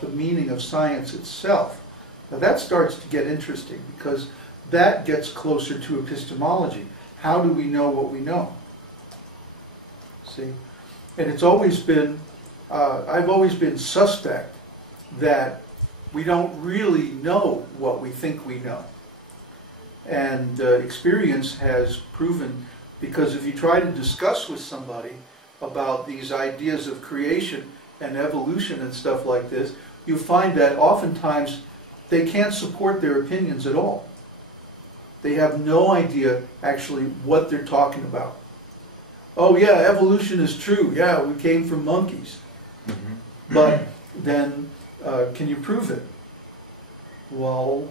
the meaning of science itself. Now that starts to get interesting because that gets closer to epistemology. How do we know what we know? See? And it's always been, I've always been suspect that we don't really know what we think we know. And experience has proven, because if you try to discuss with somebody about these ideas of creation and evolution and stuff like this, you find that oftentimes they can't support their opinions at all. They have no idea actually what they're talking about. Oh yeah, evolution is true. Yeah, we came from monkeys. Mm-hmm. But then, can you prove it? Well,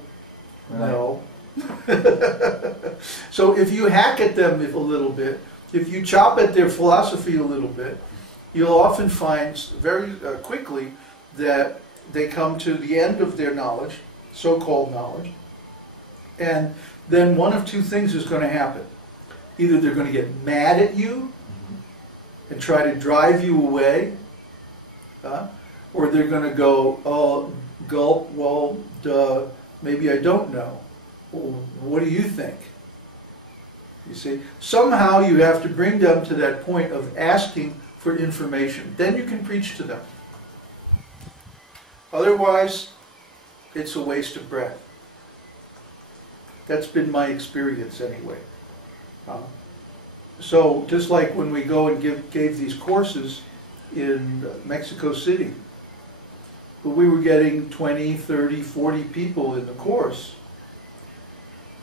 no. So if you hack at them a little bit, if you chop at their philosophy a little bit, you'll often find very quickly that they come to the end of their knowledge, so-called knowledge, and then one of two things is going to happen. Either they're going to get mad at you and try to drive you away, or they're going to go, oh, gulp, well, duh, maybe I don't know. Well, what do you think? You see, somehow you have to bring them to that point of asking for information. Then you can preach to them. Otherwise, it's a waste of breath. That's been my experience anyway. So just like when we go and gave these courses in Mexico City, we were getting 20, 30, 40 people in the course.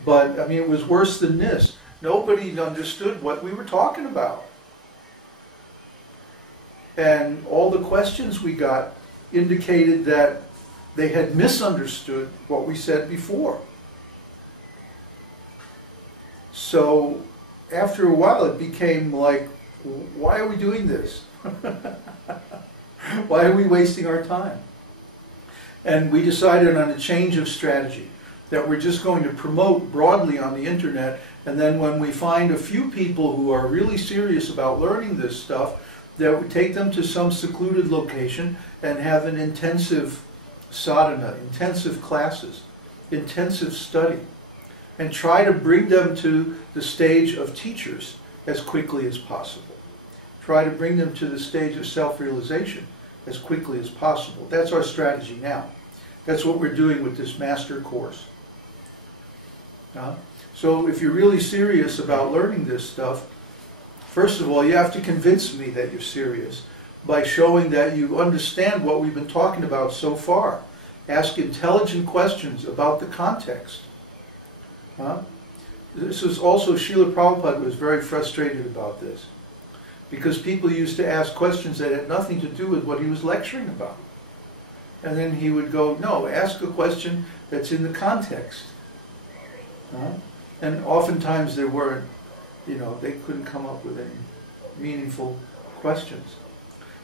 But, I mean, it was worse than this. Nobody understood what we were talking about. And all the questions we got indicated that they had misunderstood what we said before. So, after a while, it became like, why are we doing this? Why are we wasting our time? And we decided on a change of strategy, that we're just going to promote broadly on the internet, and then when we find a few people who are really serious about learning this stuff, that we take them to some secluded location and have an intensive sadhana, intensive classes, intensive study, and try to bring them to the stage of teachers as quickly as possible. Try to bring them to the stage of self-realization as quickly as possible. That's our strategy now. That's what we're doing with this master course. So if you're really serious about learning this stuff, first of all, you have to convince me that you're serious by showing that you understand what we've been talking about so far. Ask intelligent questions about the context. This is also, Srila Prabhupada was very frustrated about this, because people used to ask questions that had nothing to do with what he was lecturing about. And then he would go, no, ask a question that's in the context. And oftentimes there weren't, they couldn't come up with any meaningful questions.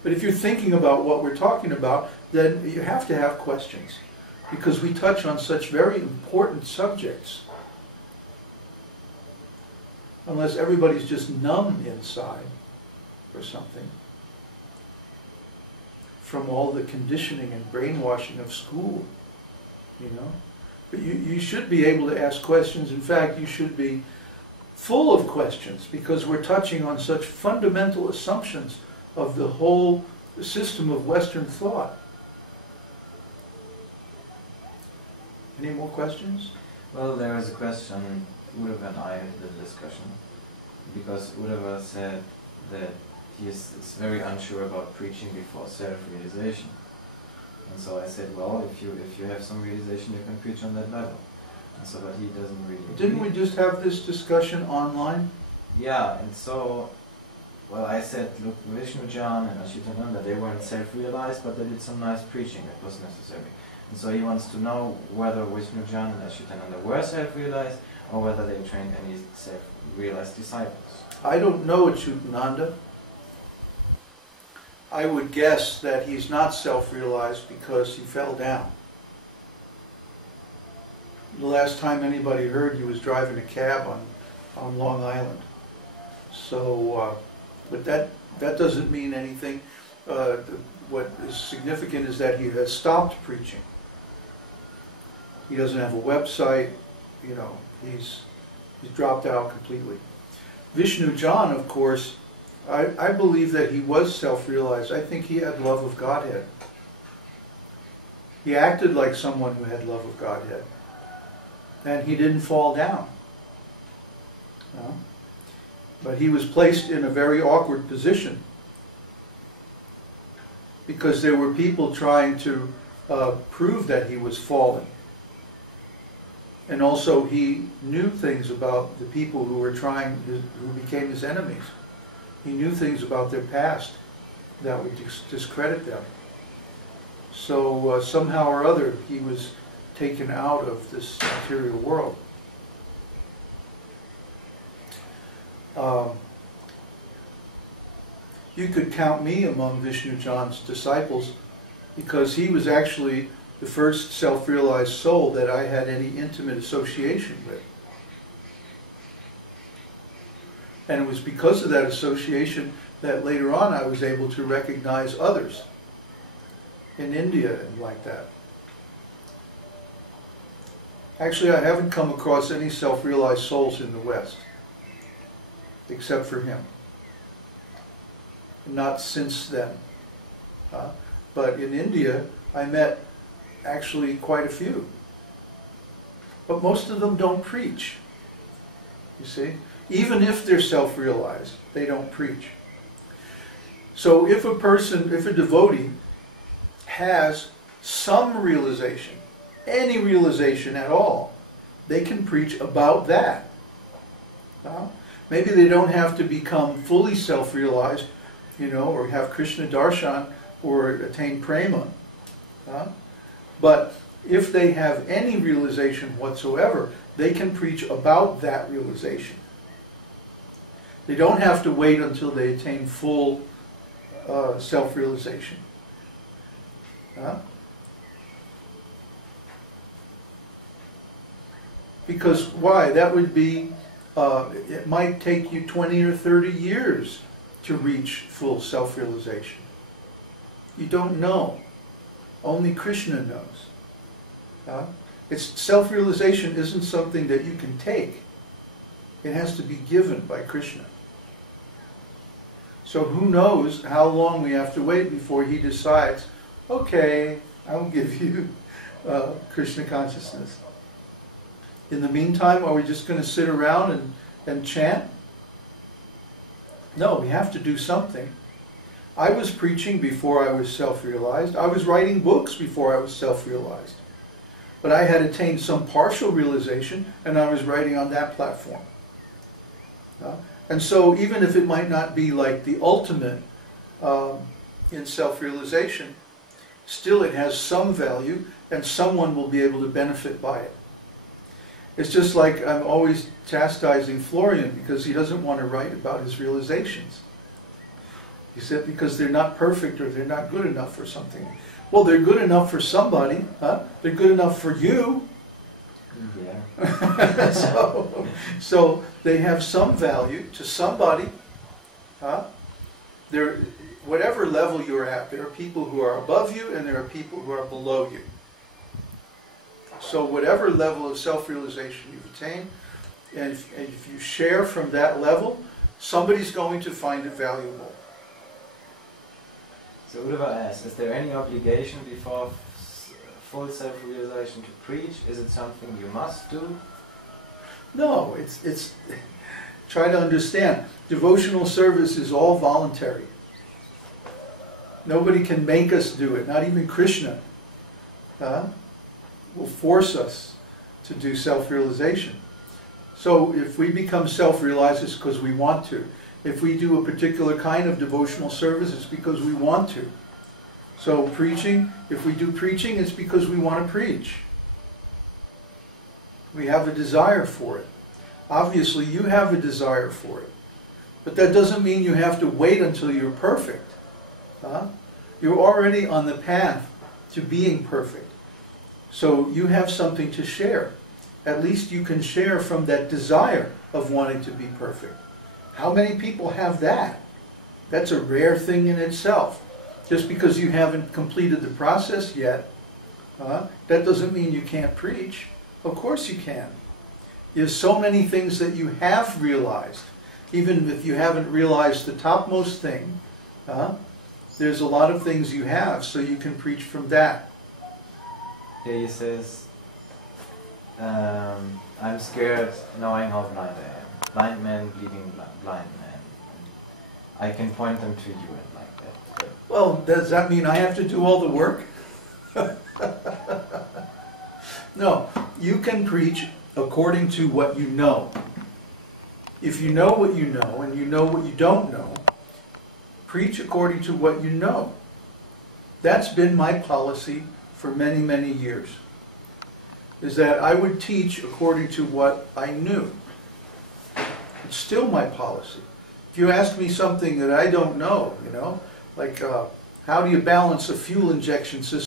But if you're thinking about what we're talking about, then you have to have questions, because we touch on such very important subjects. Unless everybody's just numb inside or something from all the conditioning and brainwashing of school, But you should be able to ask questions. In fact, you should be full of questions, because we're touching on such fundamental assumptions of the whole system of Western thought. Any more questions? Well, there is a question. Uddhava and I had the discussion, because Uddhava said that he is very unsure about preaching before self-realization. And so I said, well, if you have some realization, you can preach on that level. And so, but he doesn't really. Didn't we just have this discussion online? Yeah, and so, well, I said, look, Vishnu-jan and Ashitananda, they weren't self-realized, but they did some nice preaching that was necessary. And so he wants to know whether Vishnu-jan and Ashitananda were self-realized, or whether they trained any self-realized disciples. I don't know Achyutananda. I would guess that he's not self-realized because he fell down. The last time anybody heard, he was driving a cab on Long Island. So, but that doesn't mean anything. what is significant is that he has stopped preaching. He doesn't have a website, you know, he's dropped out completely. Vishnu John, of course, I believe that he was self-realized. I think he had love of Godhead. He acted like someone who had love of Godhead. And he didn't fall down. No? But he was placed in a very awkward position because there were people trying to prove that he was fallen. And also he knew things about the people who were who became his enemies. He knew things about their past that would discredit them. So somehow or other he was taken out of this material world. You could count me among Vishnu John's disciples because he was actually the first self-realized soul that I had any intimate association with. And it was because of that association that later on I was able to recognize others in India and like that. Actually, I haven't come across any self-realized souls in the West, except for him. Not since then. But in India, I met actually quite a few. But most of them don't preach. You see? Even if they're self-realized, they don't preach. So if a devotee has some realization, any realization at all, they can preach about that. Maybe they don't have to become fully self-realized, you know, or have Krishna darshan or attain prema. But if they have any realization whatsoever, they can preach about that realization. They don't have to wait until they attain full self-realization. Because why? That would be, it might take you 20 or 30 years to reach full self-realization. You don't know. Only Krishna knows. Self-realization isn't something that you can take. It has to be given by Krishna. So who knows how long we have to wait before he decides, okay, I'll give you Krishna consciousness. In the meantime, are we just going to sit around and chant? No, we have to do something. I was preaching before I was self-realized. I was writing books before I was self-realized. But I had attained some partial realization, and I was writing on that platform. And so even if it might not be like the ultimate in self-realization, still it has some value, and someone will be able to benefit by it. It's just like I'm always chastising Florian because he doesn't want to write about his realizations. He said because they're not perfect or they're not good enough for something. Well, they're good enough for somebody. They're good enough for you. Yeah. So they have some value to somebody. Whatever level you're at, there are people who are above you and there are people who are below you. So whatever level of self-realization you've attained, and if you share from that level, somebody's going to find it valuable. So Uddhava asks, is there any obligation before full self-realization to preach? Is it something you must do? No, it's try to understand. Devotional service is all voluntary. Nobody can make us do it, not even Krishna. Will force us to do self-realization. So if we become self-realized, it's because we want to. If we do a particular kind of devotional service, it's because we want to. So preaching, if we do preaching, it's because we want to preach. We have a desire for it. Obviously, you have a desire for it. But that doesn't mean you have to wait until you're perfect. You're already on the path to being perfect. So you have something to share. At least you can share from that desire of wanting to be perfect. How many people have that? That's a rare thing in itself. Just because you haven't completed the process yet, that doesn't mean you can't preach. Of course you can. There's so many things that you have realized. Even if you haven't realized the topmost thing, there's a lot of things you have, so you can preach from that. Here he says, I'm scared knowing how blind I am. Blind man leading blind man. I can point them to you and like that. But Well, does that mean I have to do all the work? No, you can preach according to what you know. If you know what you know and you know what you don't know, preach according to what you know. That's been my policy for many, many years. Is that I would teach according to what I knew. It's still my policy. If you ask me something that I don't know, like how do you balance a fuel injection system